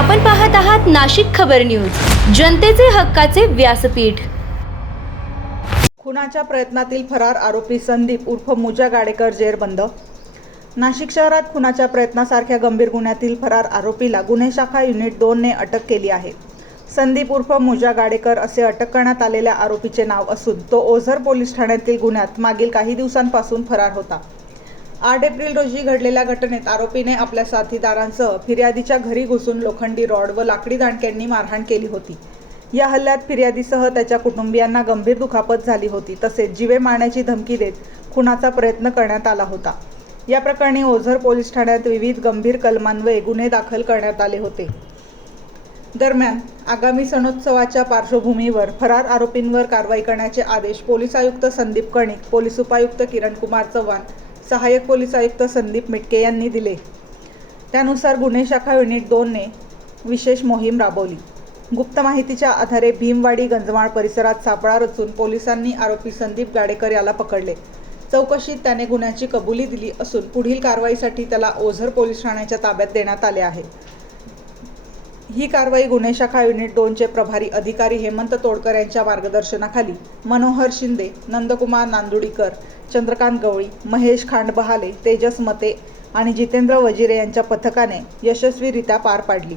आपण पाहत आहात नाशिक खबर न्यूज, जनतेचे हक्काचे व्यासपीठ। खुनाच्या प्रयत्नातील फरार आरोपी संदीप उर्फ मुजा गाडेकर जेरबंद। नाशिक शहरात खुनाच्या प्रयत्नासारख्या गंभीर गुन्ह्यातील फरार आरोपीला गुन्हे शाखा युनिट 2 ने अटक केली आहे। संदीप उर्फ मुजा गाडेकर असे अटक करण्यात आलेल्या आरोपीचे नाव असून तो ओझर पोलीस ठाण्यातील गुन्ह्यात मागील काही दिवसांपासून फरार होता। 8 एप्रिल रोजी घडलेल्या घटनेत आरोपीने आपल्या साथीदारांसह फिर्यादीच्या घरी घुसून लोखंडी रॉड व लाकडी दांडक्यांनी मारहाण केली होती। या हल्ल्यात फिर्यादीसह त्याच्या कुटुंबियांना गंभीर दुखापत झाली होती, तसेच जीवे मारण्याची धमकी देत खुनाचा प्रयत्न करण्यात आला होता। या प्रकरणी ओझर पोलीस ठाण्यात विविध गंभीर कलमान्वये गुन्हे दाखल करण्यात आले होते। दरम्यान, आगामी सणोत्सवाच्या पार्श्वभूमीवर फरार आरोपींवर कारवाई करण्याचे आदेश पोलीस आयुक्त संदीप कणिक, पोलीस उपायुक्त किरणकुमार चव्हाण, सहाय्यक पोलीस आयुक्त संदीप मिटके यांनी दिले। त्यानुसार गुन्हे शाखा युनिट 2 ने विशेष मोहीम राबवली। गुप्त माहितीच्या आधारे भीमवाडी गंजमाळ परिसरात सापळा रचून पोलिसांनी आरोपी संदीप गाडेकर याला पकडले। चौकशीत त्याने गुन्ह्याची कबुली दिली असून पुढील कारवाईसाठी त्याला ओझर पोलीस ठाण्याच्या ताब्यात देण्यात आले आहे। ही कारवाई गुन्हे शाखा युनिट 2 चे प्रभारी अधिकारी हेमंत तोडकर यांच्या मार्गदर्शनाखाली मनोहर शिंदे, नंदकुमार नांदुडीकर, चंद्रकांत गवळी, महेश खांडबहाले, तेजस मते आणि जितेंद्र वजिरे यांच्या पथकाने यशस्वीरित्या पार पाडली।